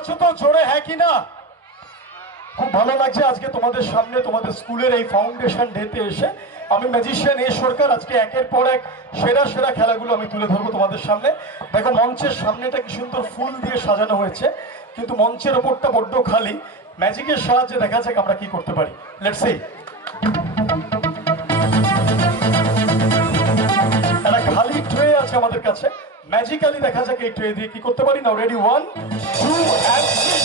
আছো তো? জোরে হ্যাঁ কি না? খুব ভালো লাগছে আজকে তোমাদের সামনে তোমাদের স্কুলের এই ফাউন্ডেশন ডেতে এসে আমি ম্যাজিশিয়ান এ সরকার আজকে একের পর এক সেরা সেরা খেলাগুলো আমি তুলে ধরবো তোমাদের সামনে। দেখো মঞ্চের সামনেটা কি সুন্দর ফুল দিয়ে সাজানো হয়েছে, কিন্তু মঞ্চের ওপরটা বড্ড খালি। ম্যাজিকের সাহায্যে দেখা যাক আমরা কি করতে পারি। Let's see. একটা খালি ট্রে আছে আমাদের কাছে, ম্যাজিক্যালি দেখা যাক এই ট্রে দিয়ে কি করতে পারি। Now ready, 1 2 and 3।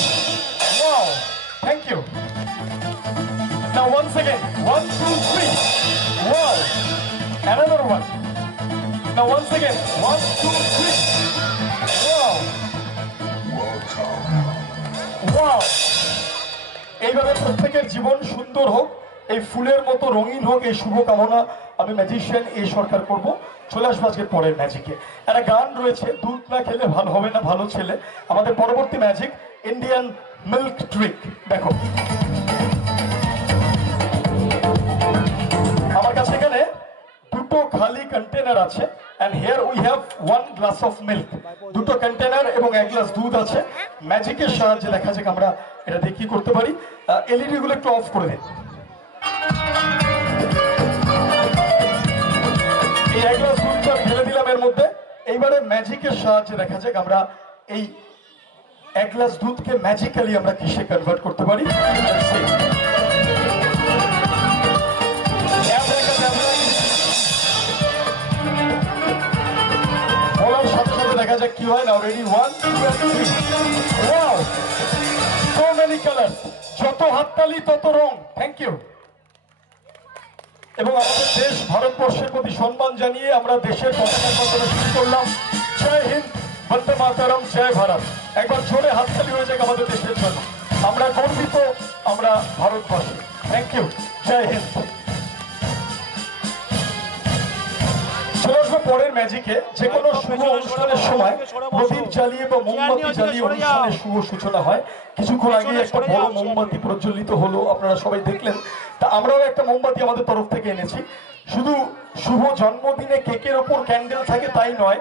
Wow, thank you. Now once again, 1 2 3. Wow, another one. Now once again, 1 2 3. Wow, wow. এইভাবে প্রত্যেকের জীবন সুন্দর হোক, এই ফুলের মতো রঙিন হোক, এই শুভ কামনা আমি ম্যাজিশিয়ান এ সরকার করব। চলে আসবো আজকে পরের ম্যাজিকে। একটা গান রয়েছে, দুধ না খেলে ভালো হবে না ভালো ছেলে। আমাদের পরবর্তী ম্যাজিক ইন্ডিয়ান মিল্ক ট্রিক। দেখো আমার কাছে এখানে দুটো খালি কন্টেনার আছে, and here we have 1 glass of milk। দুটো কন্টেনার এবং 1 গ্লাস দুধ আছে। ম্যাজিকের সাহায্যে দেখা যাক আমরা এটা দিয়ে কি করতে পারি। এলইডি গুলো একটু অফ করে দিন। এই 1 গ্লাস দুধটা ঢেলে দিলাম এর মধ্যে। এইবারে ম্যাজিকের সাহায্যে দেখা যাক আমরা এই 1 গ্লাস দুধকে ম্যাজিক্যালি আমরা কিসে কনভার্ট করতে পারি। বলার সাথে সাথে দেখা যাক কি হয়। Now ready, 1 2 and 3। Wow, so many colour. যত হাততালি তত রং। Thank you. এবং আমাদের দেশ ভারতবর্ষের প্রতি সম্মান জানিয়ে আমরা দেশের পতাকা বন্দনা শুরু করলাম। জয় হিন্দ, বন্দে মাতরম, জয় ভারত। একবার জোরে হাততালি হয়ে যাক আমাদের দেশের জন্য। আমরা গর্বিত, আমরা ভারতবাসী। থ্যাংক ইউ, জয় হিন্দ। চলে আসবো পরের ম্যাজিকে। যে কোনো শুভ অনুষ্ঠানের সময় প্রদীপ জ্বালিয়ে বা মোমবাতি জ্বালিয়ে অনুষ্ঠানের শুভ সূচনা হয়। কিছুক্ষণ আগে একটা বড় মোমবাতি প্রজ্বলিত হলো, আপনারা সবাই দেখলেন। তা আমরাও একটা মোমবাতি আমাদের তরফ থেকে এনেছি। শুধু শুভ জন্মদিনে কেকের ওপর ক্যান্ডেল থাকে তাই নয়,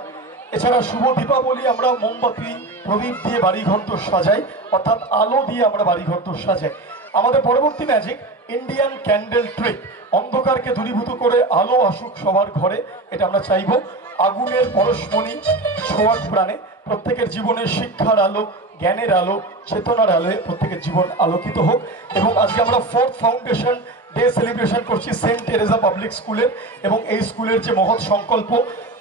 এছাড়া শুভ দীপাবলি আমরা মোমবাতি প্রদীপ দিয়ে বাড়িঘর তো সাজাই, অর্থাৎ আলো দিয়ে আমরা বাড়িঘর তো সাজাই। আমাদের পরবর্তী ম্যাজিক ইন্ডিয়ান ক্যান্ডেল ট্রিক। অন্ধকারকে দূরীভূত করে আলো আসুক সবার ঘরে, এটা আমরা চাইব। আগুনের পরশমণি ছোঁয়াক প্রাণে, প্রত্যেকের জীবনের শিক্ষার আলো, জ্ঞানের আলো, চেতনার আলোয় প্রত্যেকের জীবন আলোকিত হোক। এবং আজকে আমরা 4th ফাউন্ডেশন ডে সেলিব্রেশন করছি সেন্ট টেরেজা পাবলিক স্কুলের। এবং এই স্কুলের যে মহৎ সংকল্প,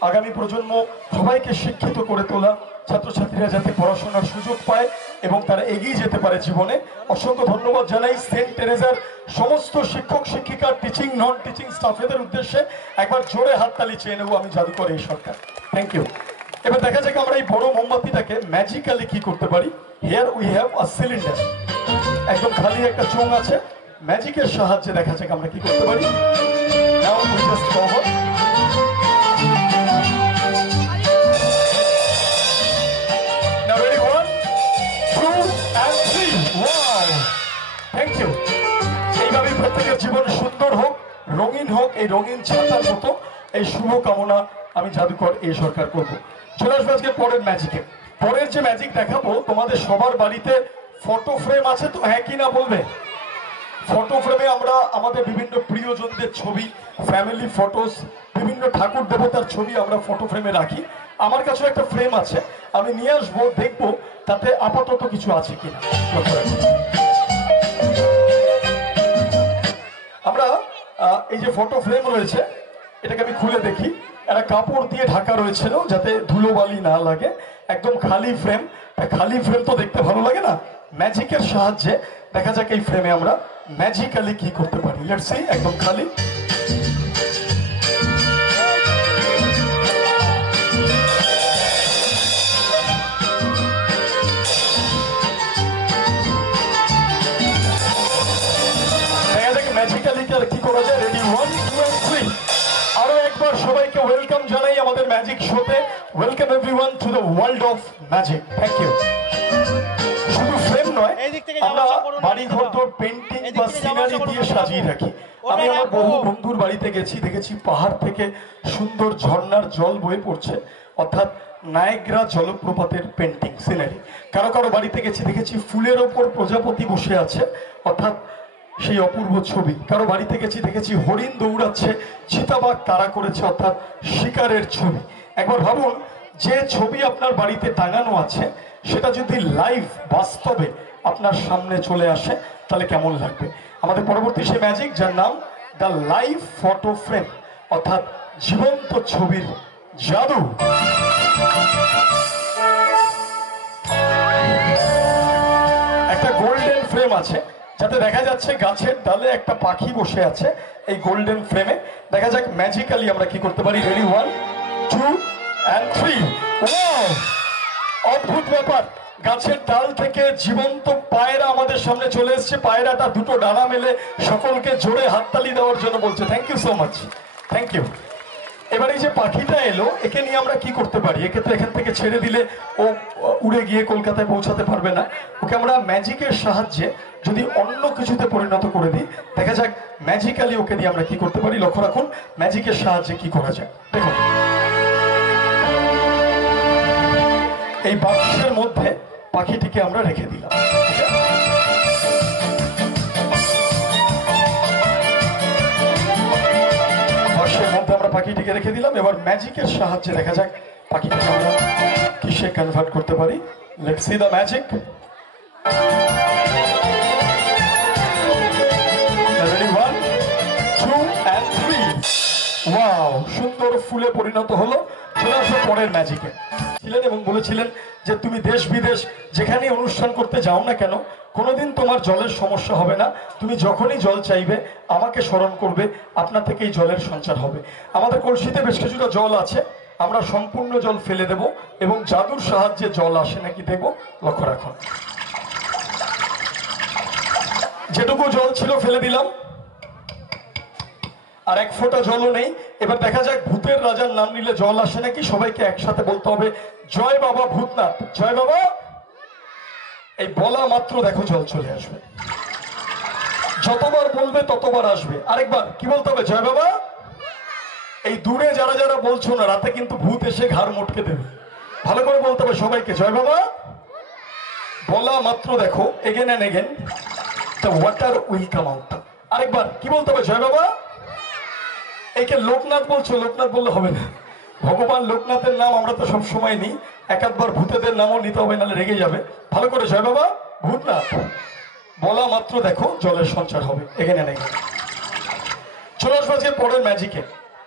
আগামী প্রজন্ম সবাইকে শিক্ষিত করে তোলা, ছাত্রছাত্রীরা যাতে পড়াশোনার সুযোগ পায় এবং তারা এগিয়ে যেতে পারে জীবনে। অসংখ্য ধন্যবাদ জানাই সেন্ট টেরেজার সমস্ত শিক্ষক শিক্ষিকা, টিচিং নন টিচিং স্টাফেদের উদ্দেশ্যে। একবার জোরে হাততালি চেয়ে নেবো আমি জাদুকর এই সরকার। Thank you. এবার দেখা যাক আমরা এই বড় মোমবাতিটাকে ম্যাজিক্যালি কি করতে পারি। Here we have a cylinder. একদম খালি একটা চোঙ আছে, ম্যাজিকের সাহায্যে দেখা যাক আমরা কি করতে পারি। Now we just cover. Now ready, 1 2 and 3. Wow, thank you. এইভাবে প্রত্যেকের জীবন সুন্দর হোক, রঙিন হোক, এই রঙিন ছাতার মতো এই শুভ কামনা আমি জাদুকর এই সরকার করব। চলে আসবো আজকে পরের ম্যাজিকে। পরের যে ম্যাজিক দেখাবো, তোমাদের সবার বাড়িতে ফটো ফ্রেম আছে তো? হ্যাঁ কি না বলবে। ফটো ফ্রেমে আমরা আমাদের বিভিন্ন প্রিয়জনদের ছবি, ফ্যামিলি ফটোস, বিভিন্ন ঠাকুর দেবতার ছবি আমরা ফটো ফ্রেমে রাখি। আমার কাছে একটা ফ্রেম আছে, আমি নিয়ে আসবো, দেখবো তাতে আপাতত কিছু আছে কিনা। আমরা এই যে ফটো ফ্রেম রয়েছে, এটাকে আমি খুলে দেখি। একটা কাপড় দিয়ে ঢাকা রয়েছিল যাতে ধুলোবালি না লাগে। একদম খালি ফ্রেম। খালি ফ্রেম তো দেখতে ভালো লাগে না। ম্যাজিকের সাহায্যে দেখা যাক এই ফ্রেমে আমরা ম্যাজিক্যালি কি করতে পারি। Let's see. একদম খালি। দেখা যাক ম্যাজিক্যালি কি করা যায়। Ready, 1 2 and 3। আরো একবার সবাইকে ওয়েলকাম জানাই আমাদের ম্যাজিক শোতে। Welcome everyone to the world of magic. Thank you. শুধু ফ্রেম নয়, আমরা বাড়ি ঘর তো পেন্টিং বা সিনারি দিয়ে সাজিয়ে রাখি। আমি আমার বহু বন্ধুর বাড়িতে গেছি, দেখেছি পাহাড় থেকে সুন্দর ঝর্ণার জল বয়ে পড়ছে, অর্থাৎ নায়াগ্রা জলপ্রপাতের পেন্টিং সিনারি। কারো কারো বাড়িতে গেছি দেখেছি ফুলের ওপর প্রজাপতি বসে আছে, অর্থাৎ সেই অপূর্ব ছবি। কারো বাড়িতে গেছি দেখেছি হরিণ দৌড়াচ্ছে, চিতাবাঘ তাড়া করেছে, অর্থাৎ শিকারের ছবি। একবার ভাবুন, যে ছবি আপনার বাড়িতে টাঙানো আছে সেটা যদি লাইভ বাস্তবে আপনার সামনে চলে আসে তাহলে কেমন লাগবে। আমাদের পরবর্তী সেই ম্যাজিক, যার নাম দ্য লাইভ ফটো ফ্রেম, অর্থাৎ জীবন্ত ছবির জাদু। একটা গোল্ডেন ফ্রেম আছে, যাতে দেখা যাচ্ছে গাছের ডালে একটা পাখি বসে আছে। এই গোল্ডেন ফ্রেমে দেখা যাক ম্যাজিক্যালি আমরা কি করতে পারি। Ready, 1 2 and 3। অদ্ভুত ব্যাপার, গাছের ডাল থেকে জীবন্ত পায়রা আমাদের সামনে চলে এসছে। পায়রাটা দুটো ডানা মেলে সকলকে জোরে হাততালি দেওয়ার জন্য বলছে, thank you so much, thank you. এবারে যে পাখিটা এলো, একে নিয়ে আমরা কি করতে পারি? একে তো এখান থেকে ছেড়ে দিলে ও উড়ে গিয়ে কলকাতায় পৌঁছাতে পারবে না। ওকে আমরা ম্যাজিকের সাহায্যে যদি অন্য কিছুতে পরিণত করে দিই, দেখা যাক ম্যাজিক্যালি ওকে দিয়ে আমরা কি করতে পারি। লক্ষ্য রাখুন ম্যাজিকের সাহায্যে কি করা যায়। দেখুন, এই বাক্সের মধ্যে পাখিটিকে আমরা রেখে দিলাম। বাক্সের মধ্যে আমরা পাখিটিকে রেখে দিলাম। এবার ম্যাজিকের সাহায্যে দেখা যাক পাখিটিকে আমরা কিসে কনভার্ট করতে পারি। Let's see the magic. Ready, 1 2 and 3। Wow, সুন্দর ফুলে পরিণত হলো। চলে আসো পরের ম্যাজিকে। ছিলেন এবং বলেছিলেন যে তুমি দেশ বিদেশ যেখানে অনুষ্ঠান করতে যাও না কেন, কোনোদিন তোমার জলের সমস্যা হবে না। তুমি যখনই জল চাইবে আমাকে স্মরণ করবে, আপনা থেকেই জলের সঞ্চার হবে। আমাদের কলসিতে বেশ কিছুটা জল আছে, আমরা সম্পূর্ণ জল ফেলে দেব এবং জাদুর সাহায্যে জল আসে নাকি দেখব। লক্ষ্য রাখুন, যেটুকু জল ছিল ফেলে দিলাম, আর এক ফোঁটা জলও নেই। এবার দেখা যাক ভূতের রাজার নাম নিলে জল আসে নাকি। সবাইকে একসাথে বলতে হবে, জয় বাবা ভূতনাথ, জয় বাবা। এই বলা মাত্র দেখো জল চলে আসবে। যতবার বলবে ততবার আসবে। আরেকবার কি বলতে হবে? জয় বাবা। এই দূরে যারা যারা বলছো না, রাতে কিন্তু ভূত এসে ঘাড় মোটকে দেবে। ভালো করে বলতে হবে সবাইকে, জয় বাবা। বলা মাত্র দেখো, again and again the water will come out. আরেকবার কি বলতে হবে? জয় বাবা। একে লোকনাথ বলছো, লোকনাথ বললে হবে না। ভগবান লোকনাথের নাম আমরা তো সব সময় নিই, একাধবার ভূতেদের নামও নিতে হবে, নাহলে রেগে যাবে। ভালো করে জয় বাবা ভূতনাথ। বলা মাত্র দেখো জলের সঞ্চার হবে। Again and again. চলে আসবো আজকে পরের ম্যাজিকে।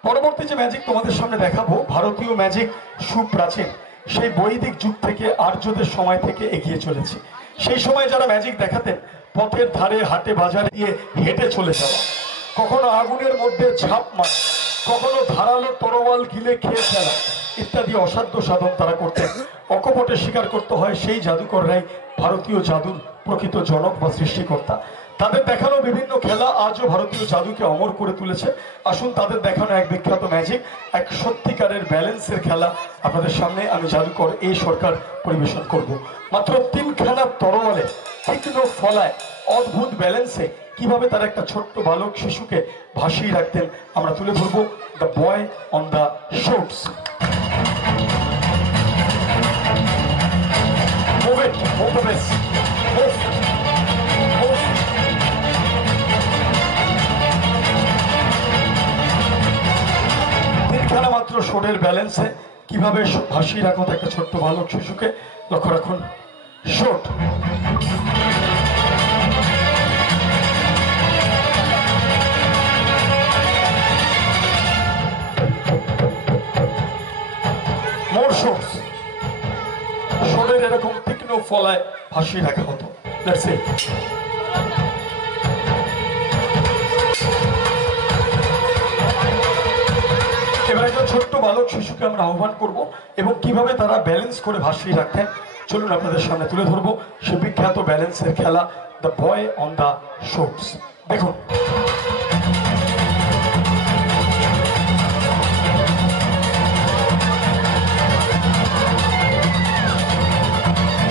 পরবর্তী যে ম্যাজিক তোমাদের সামনে দেখাবো, ভারতীয় ম্যাজিক সুপ্রাচীন। সেই বৈদিক যুগ থেকে আর্যদের সময় থেকে এগিয়ে চলেছে। সেই সময় যারা ম্যাজিক দেখাতেন, পথের ধারে হাটে বাজারে গিয়ে হেঁটে চলে যাওয়া, কখনো আগুনের মধ্যে ঝাঁপ মারা, কখনো ধারালো তরোয়াল গিলে খেয়ে ফেলা ইত্যাদি অসাধ্য সাধন তারা করতেন। অকপটে স্বীকার করতে হয় সেই জাদুকররাই ভারতীয় জাদুর প্রকৃত জনক বা সৃষ্টিকর্তা। তাদের দেখানো বিভিন্ন খেলা আজও ভারতীয় জাদুকে অমর করে তুলেছে। আসুন তাদের দেখানো এক বিখ্যাত ম্যাজিক, এক সত্যিকারের ব্যালেন্সের খেলা আপনাদের সামনে আমি জাদুকর এই সরকার পরিবেশন করব। মাত্র 3খানা তরোয়ালে তীক্ষ্ণ ফলায় অদ্ভুত ব্যালেন্সে কিভাবে তারা একটা ছোট্ট বালক শিশুকে ভাসিয়ে রাখতেন আমরা তুলে ধরবো। The boy on the শোটস। Move it, move the best. Move. Move. তিনখানা মাত্র শোটের ব্যালেন্সে কিভাবে ভাসিয়ে রাখো একটা ছোট্ট বালক শিশুকে। লক্ষ্য রাখুন, শোট। মোর শোটস। শোটের এরকম তীক্ষ্ণ ফলায় ভাসিয়ে রাখা হতো। That's it. এবার একজন ছোট্ট বালক শিশুকে আমরা আহ্বান করব এবং কিভাবে তারা ব্যালেন্স করে ভাসিয়ে রাখতেন চলুন আপনাদের সামনে তুলে ধরবো সে বিখ্যাত ব্যালেন্সের খেলা দ্য বয় অন দ্য শোটস। দেখুন,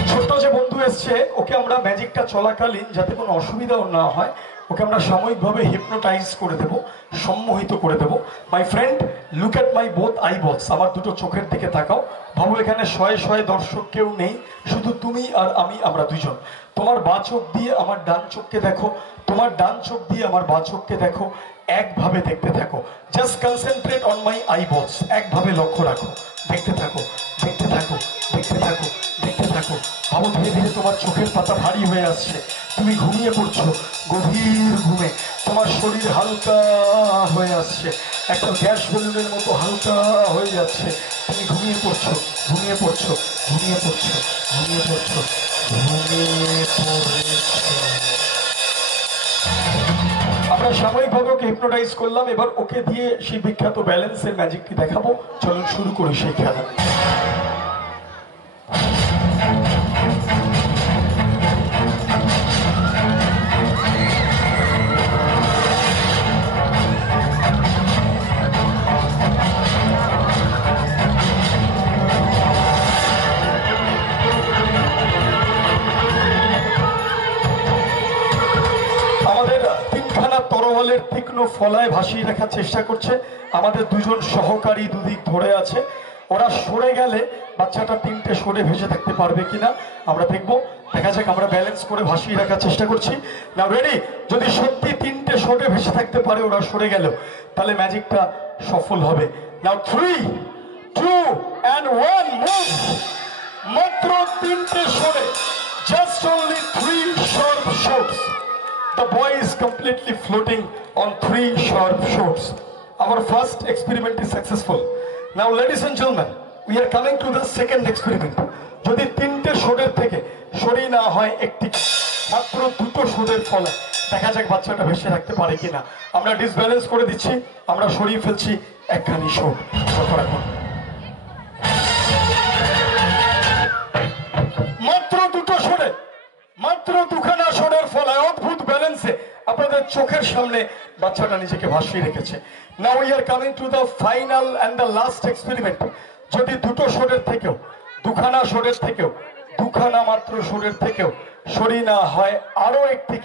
ছোট্ট যে বন্ধু এসছে ওকে আমরা ম্যাজিকটা চলাকালীন যাতে কোনো অসুবিধাও না হয় ওকে আমরা সাময়িকভাবে হিপনোটাইজ করে দেব, সম্মোহিত করে দেব। My friend, look at my both eyeballs, আমার দুটো চোখের দিকে তাকাও। ভাবো এখানে শয়ে শয়ে দর্শক কেউ নেই, শুধু তুমি আর আমি, আমরা দুজন। তোমার বাঁ চোখ দিয়ে আমার ডান চোখকে দেখো, তোমার ডান চোখ দিয়ে আমার বাঁ চোখকে দেখো, একভাবে দেখতে থাকো। Just concentrate on my I বলস, একভাবে লক্ষ্য রাখো, দেখতে থাকো, দেখতে থাকো, দেখতে থাকো, দেখতে থাকো। ভাবো ধীরে ধীরে তোমার চোখের পাতা ভারী হয়ে আসছে, তুমি ঘুমিয়ে পড়ছো গভীর ঘুমে, তোমার শরীর হালকা হয়ে আসছে, একটা গ্যাস বেলুনের মতো হালকা হয়ে যাচ্ছে, তুমি ঘুমিয়ে পড়ছো, ঘুমিয়ে পড়ছো, ঘুমিয়ে পড়ছো, ঘুমিয়ে পড়ছো, ঘুমিয়ে পড়ছো। আমরা সাময়িকভাবে ওকে হিপনোটাইজ করলাম, এবার ওকে দিয়ে সেই বিখ্যাত ব্যালেন্সের ম্যাজিকটি দেখাবো। চলুন শুরু করি সেই খেলা। তরোয়ালের তীক্ষ্ণ ফলায় ভাসিয়ে রাখার চেষ্টা করছে। আমাদের দুজন সহকারী দুদিক ধরে আছে, ওরা সরে গেলে বাচ্চাটা তিনটে সরে ভেসে থাকতে পারবে কিনা আমরা দেখবো। দেখা যাক, আমরা ব্যালেন্স করে ভাসিয়ে রাখার চেষ্টা করছি। নাও রেডি? যদি সত্যি তিনটে সরে ভেসে থাকতে পারে ওরা সরে গেল, তাহলে ম্যাজিকটা সফল হবে। নাও 3, 2 and 1 মুভ। মাত্র তিনটে সরে, just only 3 sharp shots. The boy is completely floating on 3 sharp shots. Our first experiment is successful. Now, ladies and gentlemen, we are coming to the second experiment. যদি তিনটে শোটের থেকে সরিয়ে না হয় একটি, মাত্র দুটো শোটের ফলে দেখা যাক বাচ্চাটা ভেসে রাখতে পারে কিনা। আমরা ডিসব্যালেন্স করে দিচ্ছি, আমরা সরিয়ে ফেলছি একখানি শোট। রাখুন, মাত্র দুটো শোটে, মাত্র দুখানা শোটের ফলে অদ্ভুত ব্যালেন্সে আপনাদের চোখের সামনে বাচ্চাটা নিজেকে ভাসিয়ে রেখেছে। Now we are coming to the final and the last experiment. যদি দুটো শোটের থেকেও, দুখানা শোটের থেকেও, দুখানা মাত্র শোটের থেকেও সরিয়ে না হয় আরো একটি,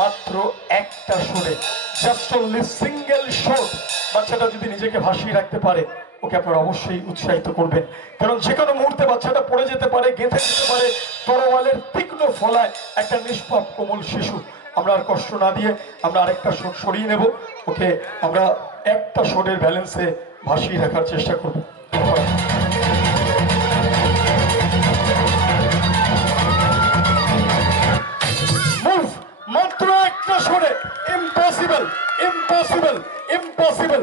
মাত্র একটা শোটে, জাস্ট অনলি সিঙ্গেল শট, বাচ্চাটা যদি নিজেকে ভাসিয়ে রাখতে পারে, ওকে আপনারা অবশ্যই উৎসাহিত করবেন। কারণ যে কোনো মুহূর্তে বাচ্চাটা পড়ে যেতে পারে, গেঁথে যেতে পারে তরোয়ালের তীক্ষ্ণ ফলায় একটা নিষ্পাপ কোমল শিশু। আমরা আর কষ্ট না দিয়ে আমরা আরেকটা শট সরিয়ে নেব, ওকে আমরা একটা শটের ব্যালেন্সে ভাসিয়ে রাখার চেষ্টা করব। মুভ, মাত্র একটা শটে, ইম্পসিবল, ইম্পসিবল, ইম্পসিবল,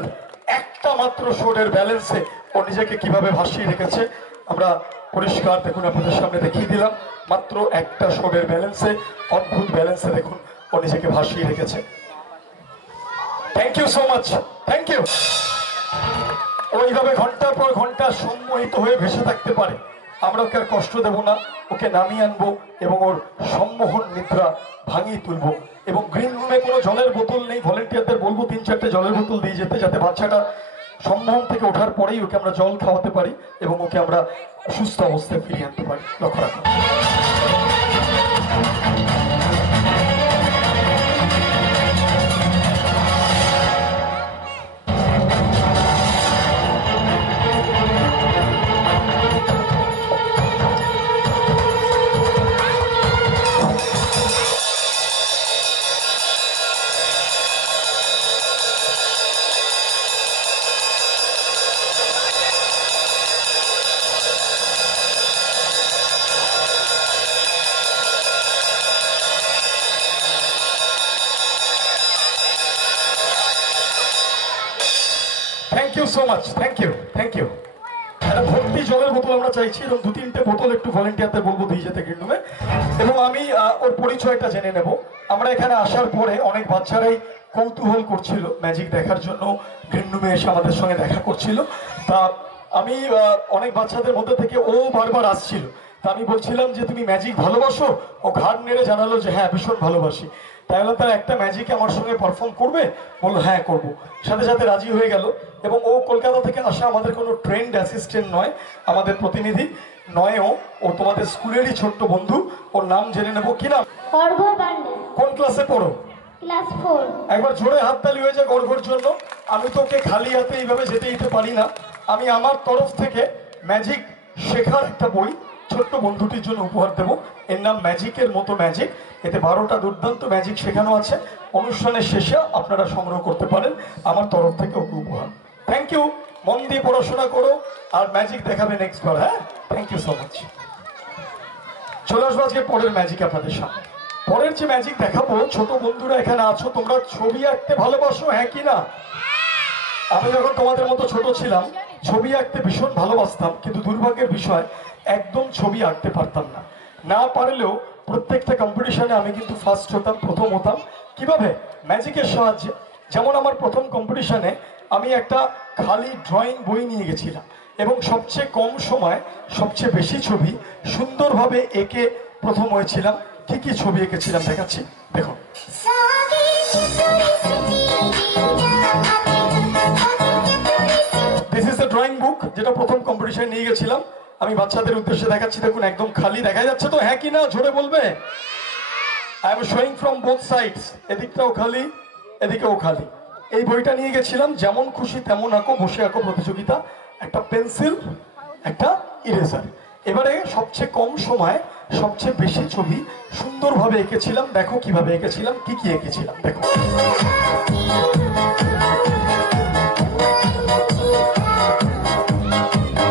একটা মাত্র শোটের ব্যালেন্সে ও নিজেকে কিভাবে ভাসিয়ে রেখেছে আমরা পরিষ্কার দেখুন আপনাদের সামনে দেখিয়ে দিলাম। মাত্র একটা শোটের ব্যালেন্সে, অদ্ভুত ব্যালেন্সে দেখুন ও নিজেকে ভাসিয়ে রেখেছে। Thank you so much, thank you. ওইভাবে ঘন্টার পর ঘন্টা সম্মোহিত হয়ে ভেসে থাকতে পারে, আমরা ওকে আর কষ্ট দেব না, ওকে নামিয়ে আনবো এবং ওর সম্মোহন নিদ্রা ভাঙিয়ে তুলবো। এবং গ্রিন রুমে কোনো জলের বোতল নেই, ভলেন্টিয়ারদের বলবো 3-4টে জলের বোতল দিয়ে যেতে, যাতে বাচ্চাটা সম্মোহন থেকে ওঠার পরেই ওকে আমরা জল খাওয়াতে পারি এবং ওকে আমরা সুস্থ অবস্থায় ফিরিয়ে আনতে পারি। লক্ষ্য রাখুন। Thank you so much, thank you, thank you. একটা ভর্তি জলের বোতল আমরা চাইছি এবং 2-3টে বোতল একটু ভলেন্টিয়ারদের বলবো দিয়ে যেতে গ্রিন রুমে। এবং আমি ওর পরিচয়টা জেনে নেব। আমরা এখানে আসার পরে অনেক বাচ্চারাই কৌতূহল করছিল ম্যাজিক দেখার জন্য, গ্রিন রুমে এসে আমাদের সঙ্গে দেখা করছিল। তা আমি অনেক বাচ্চাদের মধ্যে থেকে ও বারবার আসছিল, তা আমি বলছিলাম যে তুমি ম্যাজিক ভালোবাসো? ও ঘাড় নেড়ে জানালো যে হ্যাঁ, ভীষণ ভালোবাসি। তাই বললাম তার একটা ম্যাজিকে আমার সঙ্গে পারফর্ম করবে? বললো হ্যাঁ করবো। সাথে সাথে রাজি হয়ে গেল। এবং ও কলকাতা থেকে আসা, আমাদের কোনো ট্রেন্ড অ্যাসিস্ট্যান্ট নয়, আমাদের প্রতিনিধি নয়ও, ও তোমাদের স্কুলেরই ছোট্ট বন্ধু। ওর নাম জেনে নেবো, কি নাম? অর্ঘ্য পান্ডে। কোন ক্লাসে পড়ো? ক্লাস 4। একবার জোরে হাততালি হয়ে যায় গর্বর জন্য। আমি তোকে খালি হাতে এইভাবে যেতে দিতে পারি না। আমি আমার তরফ থেকে ম্যাজিক শেখার একটা বই ছোট্ট বন্ধুটির জন্য উপহার দেব। এর নাম ম্যাজিকের মতো ম্যাজিক। এতে 12টা দুর্দান্ত ম্যাজিক শেখানো আছে। অনুষ্ঠানের শেষে আপনারা সংগ্রহ করতে পারেন আমার তরফ থেকে ওকে উপহার। Thank you. মন দিয়ে পড়াশোনা করো আর ম্যাজিক দেখাবে নেক্সট বার। হ্যাঁ, থ্যাংক ইউ সো মাচ। চলে আসবো আজকে পরের ম্যাজিক আপনাদের সামনে। পরের যে ম্যাজিক দেখাবো, ছোট বন্ধুরা এখানে আছো, তোমরা ছবি আঁকতে ভালোবাসো, হ্যাঁ কি না? আমি যখন তোমাদের মতো ছোট ছিলাম ছবি আঁকতে ভীষণ ভালোবাসতাম, কিন্তু দুর্ভাগ্যের বিষয় একদম ছবি আঁকতে পারতাম না। না পারলেও প্রত্যেকটা কম্পিটিশনে আমি কিন্তু ফার্স্ট হতাম, প্রথম হতাম। কিভাবে? ম্যাজিকের সাহায্যে। যেমন আমার প্রথম কম্পিটিশনে আমি একটা খালি ড্রয়িং বই নিয়ে গেছিলাম এবং সবচেয়ে কম সময় সবচেয়ে বেশি ছবি সুন্দরভাবে এঁকে প্রথম হয়েছিলাম। কি কি ছবি এঁকেছিলাম দেখাচ্ছি, দেখুন। This is the drawing book, যেটা প্রথম কম্পিটিশনে নিয়ে গেছিলাম। আমি বাচ্চাদের উদ্দেশ্যে দেখাচ্ছি, দেখুন একদম খালি দেখা যাচ্ছে তো, হ্যাঁ কি না জোরে বলবে। I am showing from both sides, এদিকটাও খালি এদিকেও খালি। এই বইটা নিয়ে গেছিলাম, যেমন খুশি তেমন আঁকো, বসে আঁকো প্রতিযোগিতা, একটা পেন্সিল একটা ইরেজার। এবারে সবচেয়ে কম সময় সবচেয়ে বেশি ছবি সুন্দরভাবে এঁকেছিলাম। দেখো কিভাবে এঁকেছিলাম, কি কি এঁকেছিলাম দেখো।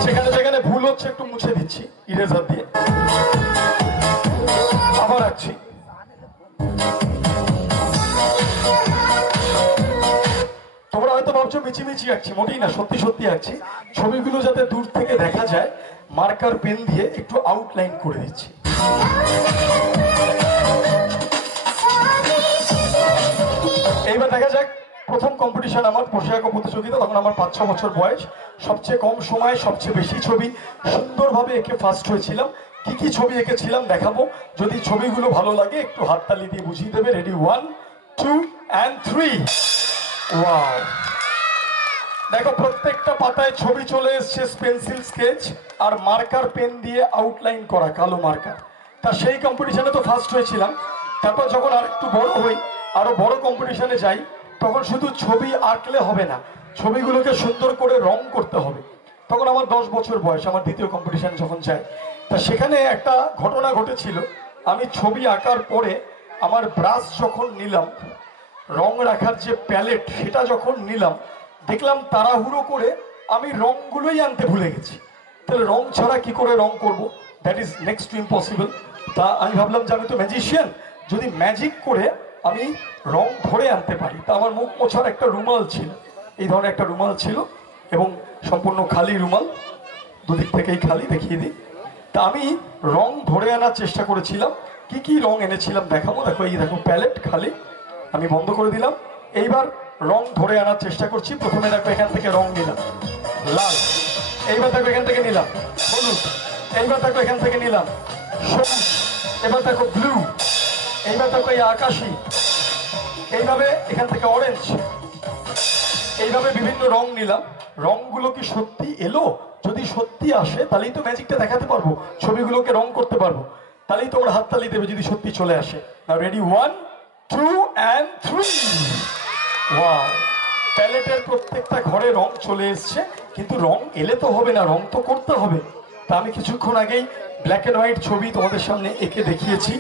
যেখানে যেখানে ভুল হচ্ছে একটু মুছে দিচ্ছি ইরেজার দিয়ে, আবার আঁকছি। তোমরা হয়তো ভাবছো মিছিমিছি আঁকছি, মোটেই না, সত্যি সত্যি আঁকছি। ছবিগুলো যাতে দূর থেকে দেখা যায় মার্কার পেন দিয়ে একটু আউটলাইন করে দিচ্ছি। এইবার দেখা যাক, প্রথম কম্পিটিশন আমার বসে আঁকা প্রতিযোগিতা, তখন আমার 5-6 বছর বয়স। সবচেয়ে কম সময়ে সবচেয়ে বেশি ছবি সুন্দরভাবে এঁকে ফার্স্ট হয়েছিলাম। কি কি ছবি এঁকেছিলাম দেখাবো। যদি ছবিগুলো ভালো লাগে একটু হাততালি দিয়ে বুঝিয়ে দেবে। Ready, 1 2 and 3। ওয়াও, দেখো প্রত্যেকটা পাতায় ছবি চলে এসছে, পেন্সিল স্কেচ আর মার্কার পেন দিয়ে আউটলাইন করা কালো মার্কার। তা সেই কম্পিটিশনে তো ফার্স্ট হয়েছিলাম। তারপর যখন আর একটু বড় হই, আরো বড় কম্পিটিশনে যাই, তখন শুধু ছবি আঁকলে হবে না, ছবিগুলোকে সুন্দর করে রং করতে হবে। তখন আমার 10 বছর বয়স, আমার দ্বিতীয় কম্পিটিশন যখন যাই। তা সেখানে একটা ঘটনা ঘটেছিল। আমি ছবি আঁকার পরে আমার ব্রাশ যখন নিলাম, রং রাখার যে প্যালেট সেটা যখন নিলাম, দেখলাম তাড়াহুড়ো করে আমি রংগুলোই আনতে ভুলে গেছি। তাহলে রং ছাড়া কি করে রং করব? That is next to impossible. তা আমি ভাবলাম যে আমি তো ম্যাজিশিয়ান, যদি ম্যাজিক করে আমি রং ধরে আনতে পারি। তা আমার মুখ মোছার একটা রুমাল ছিল, এই ধরনের একটা রুমাল ছিল এবং সম্পূর্ণ খালি রুমাল, দুদিক থেকেই খালি, দেখিয়ে দিই। তা আমি রং ধরে আনার চেষ্টা করেছিলাম। কি কি রং এনেছিলাম দেখাবো। দেখো, এই দেখো প্যালেট খালি, আমি বন্ধ করে দিলাম। এইবার রং ধরে আনার চেষ্টা করছি। প্রথমে দেখো এখান থেকে রং নিলাম লাল, এইবার দেখো এখান থেকে নিলাম হলুদ, এইবার দেখো এখান থেকে নিলাম সবুজ, এবার দেখো ব্লু, এইবার দেখো এই আকাশি, এইভাবে এখান থেকে অরেঞ্জ, এইভাবে বিভিন্ন রং নিলাম। রংগুলো কি সত্যি এলো? যদি সত্যি আসে তাহলেই তো ম্যাজিকটা দেখাতে পারবো, ছবিগুলোকে রং করতে পারবো। তাহলেই তোমরা হাততালি দেবে যদি সত্যি চলে আসে। নাও রেডি, 1 2 and 3। ওয়াও, প্যালেটের প্রত্যেকটা ঘরে রং চলে এসছে, কিন্তু রং এলে তো হবে না, রং তো করতে হবে। তা আমি কিছুক্ষণ আগেই ব্ল্যাক এন্ড হোয়াইট ছবি তোমাদের সামনে এঁকে দেখিয়েছি।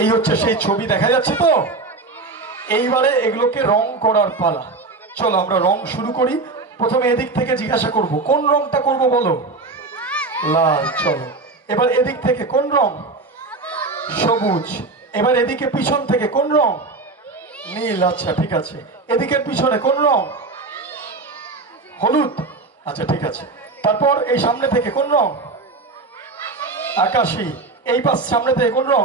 এই হচ্ছে সেই ছবি, দেখা যাচ্ছে তো। এইবারে এগুলোকে রং করার পালা। চলো আমরা রং শুরু করি। প্রথমে এদিক থেকে জিজ্ঞাসা করব কোন রংটা করব বলো। লাল। চলো এবার এদিক থেকে কোন রং? সবুজ। এবার এদিকে পিছন থেকে কোন রং? নীল। আচ্ছা ঠিক আছে। এদিকের পিছনে কোন রং? হলুদ। আচ্ছা ঠিক আছে। তারপর এই সামনে থেকে কোন রং? আকাশী। এই পাশ সামনে থেকে কোন রং?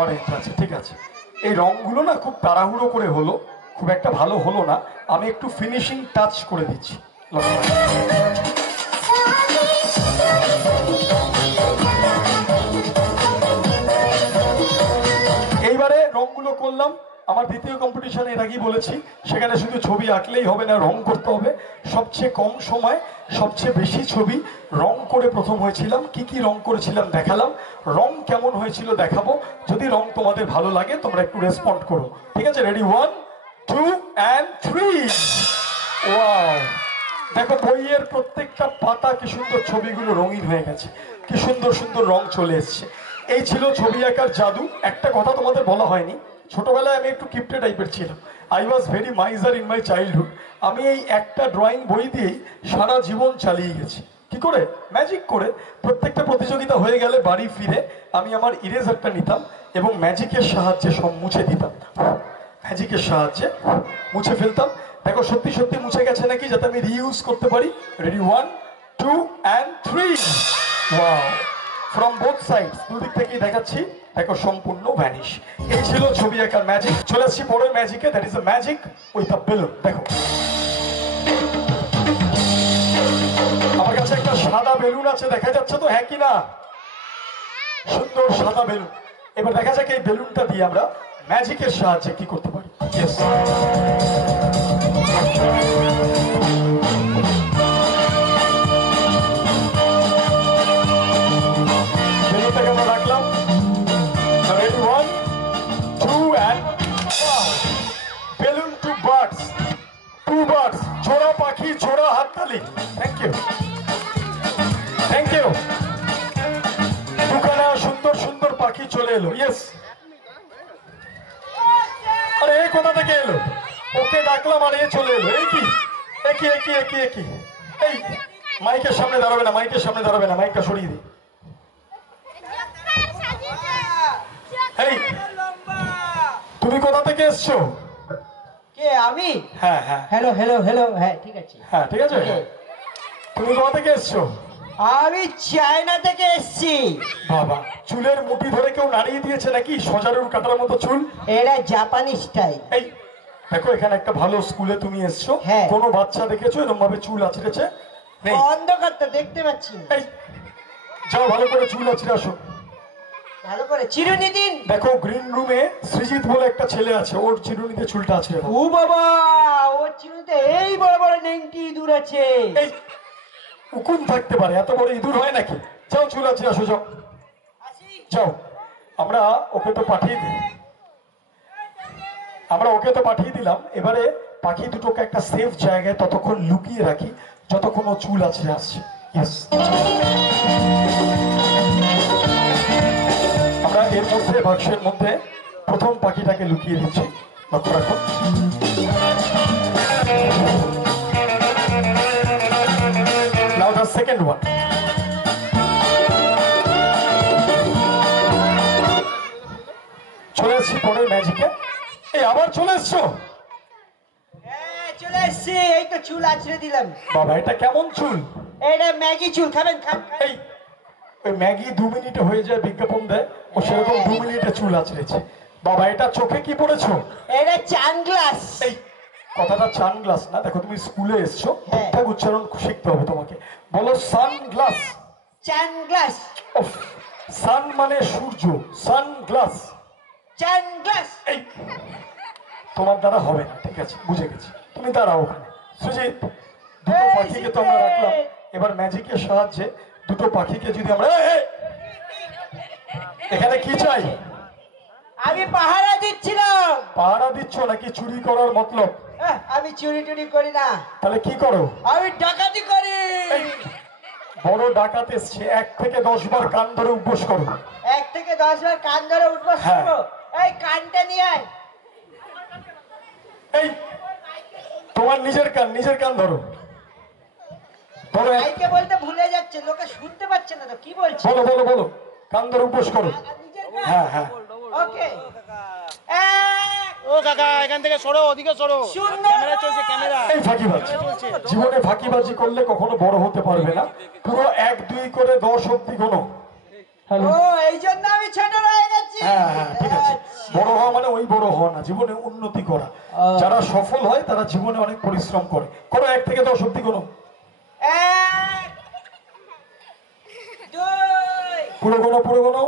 অরেঞ্জ। আচ্ছা ঠিক আছে। এই রংগুলো না খুব তাড়াহুড়ো করে হলো, খুব একটা ভালো হলো না। আমি একটু ফিনিশিং টাচ করে দিচ্ছি। এইবারে রংগুলো করলাম, আমার দ্বিতীয় কম্পিটিশনে এর আগেই বলেছি, সেখানে শুধু ছবি আঁকলেই হবে না, রং করতে হবে। সবচেয়ে কম সময় সবচেয়ে বেশি ছবি রং করে প্রথম হয়েছিলাম। কি কি রং করেছিলাম দেখালাম, রং কেমন হয়েছিল দেখাবো। যদি রং তোমাদের ভালো লাগে তোমরা একটু রেসপন্ড করো, ঠিক আছে? Ready, 1 2 and 3। ওয়াও, দেখো বইয়ের প্রত্যেকটা পাতা কি সুন্দর, ছবিগুলো রঙিন হয়ে গেছে, কি সুন্দর সুন্দর রং চলে এসছে। এই ছিল ছবি আঁকার জাদু। একটা কথা তোমাদের বলা হয়নি, ছোটবেলায় আমি একটু কিপটে টাইপের ছিলাম। I was very miser in my childhood. আমি এই একটা ড্রয়িং বই দিয়েই সারা জীবন চালিয়ে গেছি। কি করে? ম্যাজিক করে। প্রত্যেকটা প্রতিযোগিতা হয়ে গেলে বাড়ি ফিরে আমি আমার ইরেজারটা নিতাম এবং ম্যাজিকের সাহায্যে সব মুছে দিতাম। ম্যাজিকের সাহায্যে মুছে ফেলতাম। দেখো সত্যি সত্যি মুছে গেছে নাকি, যাতে আমি রিইউজ করতে পারি। Ready, 1 2 and 3। Wow, from both sides, দুদিক থেকেই দেখাচ্ছি। দেখো সম্পূর্ণ ভ্যানিশ। এই ছিল ছবি আঁকার ম্যাজিক। চলে আসছি পরের ম্যাজিকে, that is a magic with a balloon. দেখো আমার কাছে একটা সাদা বেলুন আছে, দেখা যাচ্ছে তো? হ্যাঁ কি না? সুন্দর সাদা বেলুন। এবার দেখা যাক এই বেলুনটা দিয়ে আমরা ম্যাজিকের সাহায্যে কি করতে পারি। ইয়েস, বেলুনটাকে আমরা রাখলাম। Ready, 1 2 and balloon two birds, 2 birds, ছোড়া পাখি, ছোড়া হাততালি। Thank you, thank you. দুখানা সুন্দর সুন্দর পাখি চলে এলো। ইয়েস, আরে এই কোথা থেকে এলো? ওকে ডাকলাম আর এ চলে এলো। এই কি একই একই একই একই। এই মাইকের সামনে দাঁড়াবে না, মাইকের সামনে দাঁড়াবে না, মাইকটা সরিয়ে দিই। এই তুমি কোথা থেকে এসছো? কে আমি? হ্যাঁ হ্যাঁ হ্যালো হ্যালো হ্যালো, হ্যাঁ ঠিক আছে। হ্যাঁ ঠিক আছে। তুমি কোথা থেকে এসছো? আমি চায়না থেকে এসেছি। বাবা, চুলের মুঠি ধরে কেউ নাড়িয়ে দিয়েছে নাকি? সজারুর কাটার মতো চুল। এটা জাপানি স্টাইল। এই দেখো, এখানে একটা ভালো স্কুলে তুমি এসছো। হ্যাঁ। কোনো বাচ্চা দেখেছো এরকম ভাবে চুল আছড়েছে? নেই। অন্ধকার তো দেখতে পাচ্ছি না। এই যাও, ভালো করে চুল আছড়ে আসো। ভালো করে চিরুনি দিন। দেখো গ্রিন রুমে সৃজিত বলে একটা ছেলে আছে, ওর চিরুনিতে চুলটা আছড়ে দাও। ও বাবা, ও চিরুনিতে এই বড় বড় নেংটি ইঁদুর আছে। এই উকুন থাকতে পারে, এত বড় ইঁদুর হয় নাকি? যাও চুল আছড়ে আসো, যাও যাও। আমরা ওকে তো পাঠিয়ে দিই, আমরা ওকে তো পাঠিয়ে দিলাম। এবারে পাখি দুটোকে একটা সেফ জায়গায় ততক্ষণ লুকিয়ে রাখি যতক্ষণ ও চুল আছড়ে আসছে। ইয়েস, আমরা এর মধ্যে বাক্সের মধ্যে প্রথম পাখিটাকে লুকিয়ে দিচ্ছি। লক্ষ্য রাখো। Now the second one. চলে এসছি পরের ম্যাজিকে। এই আবার চলে এসছো? হ্যাঁ চলে এসছি, এই তো চুল আছড়ে দিলাম। বাবা, এটা কেমন চুল? এটা ম্যাগি চুল, খাবেন? খান খান। এই ওই ম্যাগি 2 মিনিটে হয়ে যায় বিজ্ঞাপন দেয়, ও সেরকম 2 মিনিটে চুল আছড়েছে। বাবা, এটা চোখে কি পড়েছো? এটা চানগ্লাস। এই কথাটা সানগ্লাস না, দেখো তুমি স্কুলে এসছো, হ্যাঁ। ঠিকঠাক উচ্চারণ শিখতে হবে তোমাকে। বলো সানগ্লাস। চানগ্লাস। সান মানে সূর্য, সানগ্লাস। চানগ্লাস। এই তোমার দ্বারা হবে না, ঠিক আছে বুঝে গেছি। তুমি দাঁড়াও ওখানে। সুজিত, দুটো এই, পাখিকে তো আমরা সুজিত। রাখলাম। এবার ম্যাজিকের সাহায্যে দুটো পাখিকে যদি আমরা এখানে কি চাই? আমি পাহারা দিচ্ছিলাম। পাহারা দিচ্ছ নাকি চুরি করার মতলব? আমি চুরি টুরি করি না, তাহলে কি করো? আমি ডাকাতি করি। বড় ডাকাত এসছে, 1 থেকে 10 বার কান ধরে উপোস করো। 1 থেকে 10 বার কান ধরে উঠবো। হ্যাঁ। এই কানটা নিয়ে আয়। এই তোমার নিজের কান ধরো। বলো মাইকে বলতে ভুলে যাচ্ছে, লোকে শুনতে পাচ্ছে না তো কি বলছে। বলো বলো বলো, কান ধরে উপোস করো। নিজের কান? হ্যাঁ হ্যাঁ। ওকে। ও কাকা, এখান থেকে সরো, ওদিকে সরো। ক্যামেরা চলছে, ক্যামেরা। এই ফাঁকিবাজ, জীবনে ফাঁকিবাজি করলে কখনো বড় হতে পারবে না। পুরো 1 2 করে 10 অব্দি গোনো। ও এই জন্য আমি ছোট রয়ে গেছি। হ্যাঁ হ্যাঁ ঠিক আছে। বড় হওয়া মানে ওই বড় হওয়া না, জীবনে উন্নতি করা। যারা সফল হয় তারা জীবনে অনেক পরিশ্রম করে। করো 1 থেকে 10 অব্দি গোনো। 1 2 পুরো গোনো, পুরো গোনো।